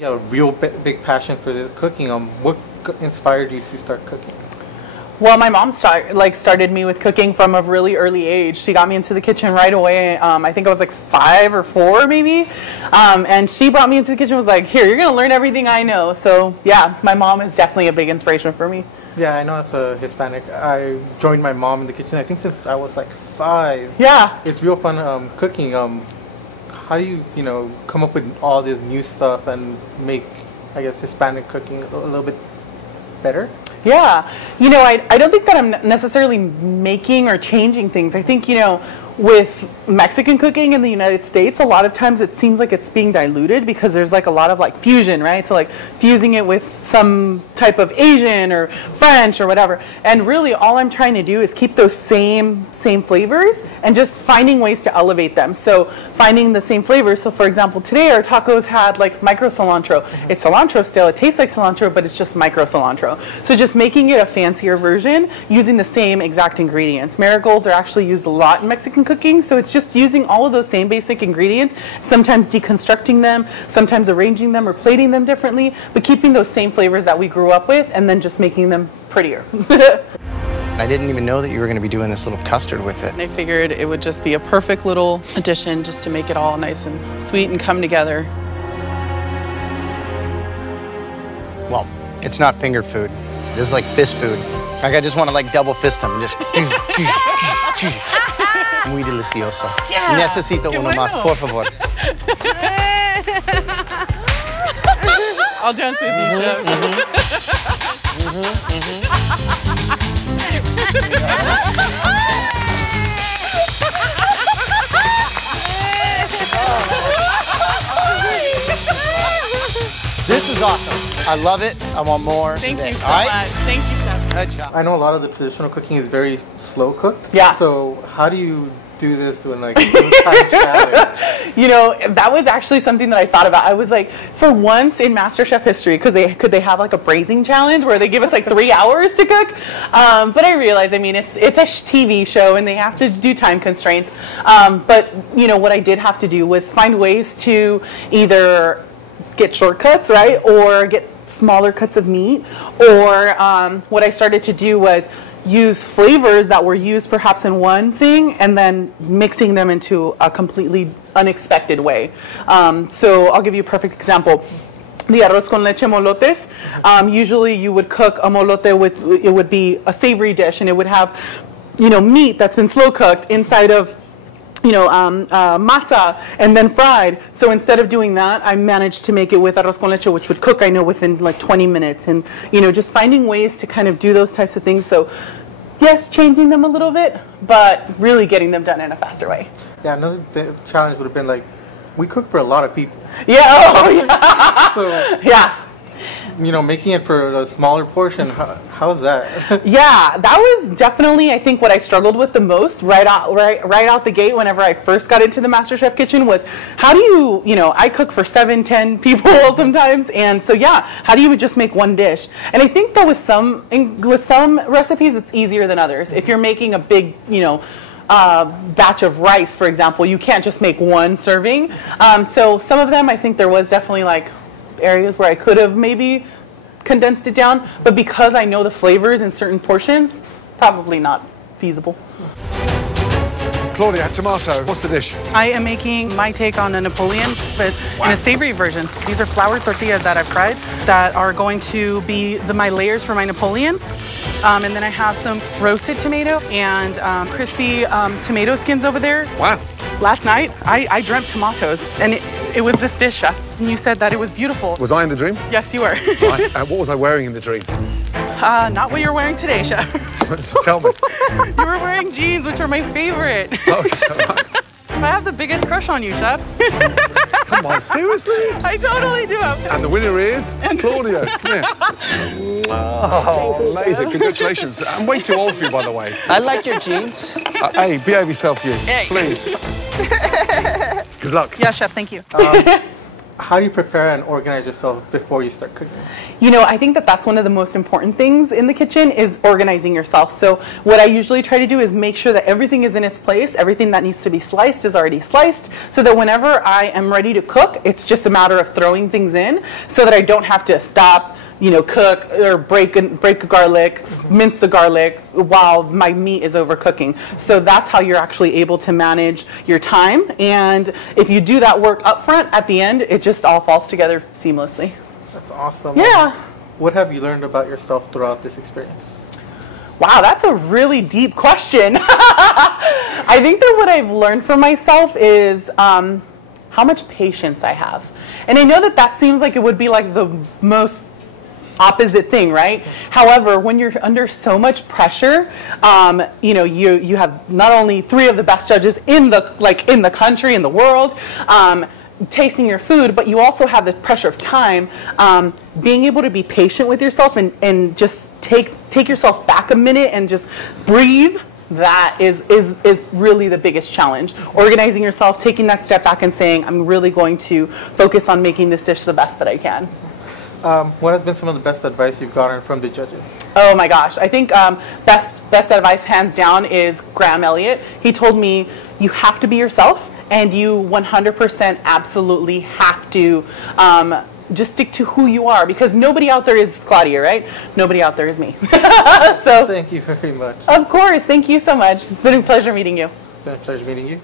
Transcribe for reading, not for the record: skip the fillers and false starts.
You have a real big passion for the cooking. What inspired you to start cooking? Well, my mom started me with cooking from a really early age. She got me into the kitchen right away. I think I was like 5 or 4 maybe. And she brought me into the kitchen and was like, here, you're going to learn everything I know. So yeah, my mom is definitely a big inspiration for me. Yeah, I know as a Hispanic, I joined my mom in the kitchen, I think since I was like 5. Yeah. It's real fun cooking. How do you, come up with all this new stuff and make, I guess, Hispanic cooking a little bit better? Yeah, I don't think that I'm necessarily making or changing things. I think, with Mexican cooking in the United States, a lot of times it seems like it's being diluted because there's like a lot of like fusion, right? So like fusing it with some type of Asian or French or whatever. And really all I'm trying to do is keep those same flavors and just finding ways to elevate them. So finding the same flavors. So for example, today our tacos had like micro cilantro. It's cilantro still, it tastes like cilantro, but it's just micro cilantro. So just making it a fancier version using the same exact ingredients. Marigolds are actually used a lot in Mexican cooking, so it's just using all of those same basic ingredients, sometimes deconstructing them, sometimes arranging them or plating them differently, but keeping those same flavors that we grew up with and then just making them prettier. I didn't even know that you were going to be doing this little custard with it. I figured it would just be a perfect little addition just to make it all nice and sweet and come together. Well, it's not finger food. It's like fist food. Like I just want to like double fist them. Just muy delicioso. Yeah. Necesito uno más, por favor. I'll dance with you, Chef. This is awesome. I love it. I want more. Thank you so much. Thank you, Chef. Good job. I know a lot of the traditional cooking is very slow cooked. Yeah. So how do you do this when like time challenge? That was actually something that I thought about. I was like, for once in MasterChef history, could they have like a braising challenge where they give us like 3 hours to cook? But I realized, it's a TV show and they have to do time constraints. But what I did have to do was find ways to either get shortcuts, right, or get smaller cuts of meat, or what I started to do was use flavors that were used perhaps in one thing and then mixing them into a completely unexpected way. So I'll give you a perfect example. The arroz con leche molotes, usually you would cook a molote with, it would be a savory dish and it would have, meat that's been slow cooked inside of masa and then fried. So instead of doing that, I managed to make it with arroz con leche, which would cook, within like 20 minutes. And, just finding ways to kind of do those types of things. So yes, changing them a little bit, but really getting them done in a faster way. Yeah, another challenge would have been like, we cook for a lot of people. Yeah, oh yeah. So, yeah. Making it for a smaller portion, how's that? Yeah, that was definitely, I think, what I struggled with the most right out the gate whenever I first got into the MasterChef kitchen was, how do you, I cook for 7, 10 people sometimes, and so yeah, how do you just make one dish? And I think that with some recipes, it's easier than others. If you're making a big, batch of rice, for example, you can't just make one serving. So some of them, I think there was definitely like areas where I could have maybe condensed it down, but because I know the flavors in certain portions, probably not feasible. Claudia, tomato, what's the dish? I am making my take on a Napoleon, but in a savory version. These are flour tortillas that I've fried that are going to be my layers for my Napoleon. And then I have some roasted tomato and crispy tomato skins over there. Wow. Last night, I dreamt tomatoes, and it was this dish, Chef. And you said that it was beautiful. Was I in the dream? Yes, you were. Right. What was I wearing in the dream? Not what you're wearing today, Chef. Just tell me. You were wearing jeans, which are my favorite. Okay, right. I have the biggest crush on you, Chef. Come on, seriously? I totally do. And the winner is Claudia. Come here. Oh, amazing. Congratulations. I'm way too old for you, by the way. I like your jeans. Hey, behave yourself, you. Hey. Please. Good luck. Yeah, Chef, thank you. how do you prepare and organize yourself before you start cooking? You know, I think that that's one of the most important things in the kitchen is organizing yourself. So what I usually try to do is make sure that everything is in its place. Everything that needs to be sliced is already sliced, so that whenever I am ready to cook, it's just a matter of throwing things in so that I don't have to stop, you know, cook or break garlic, mince the garlic while my meat is overcooking. So that's how you're actually able to manage your time. And if you do that work up front, at the end, it just all falls together seamlessly. That's awesome. Yeah. What have you learned about yourself throughout this experience? Wow, that's a really deep question. I think that what I've learned for myself is how much patience I have. And I know that that seems like it would be like the most opposite thing, right? However, when you're under so much pressure, you know, you have not only 3 of the best judges in the country, in the world, tasting your food, but you also have the pressure of time. Being able to be patient with yourself and just take yourself back a minute and just breathe. That is really the biggest challenge. Organizing yourself, taking that step back and saying, I'm really going to focus on making this dish the best that I can. What has been some of the best advice you've gotten from the judges? Oh my gosh, I think best advice hands down is Graham Elliott. He told me you have to be yourself and you 100% absolutely have to just stick to who you are, because nobody out there is Claudia, right? Nobody out there is me. So thank you very much. Of course, thank you so much. It's been a pleasure meeting you. It's been a pleasure meeting you.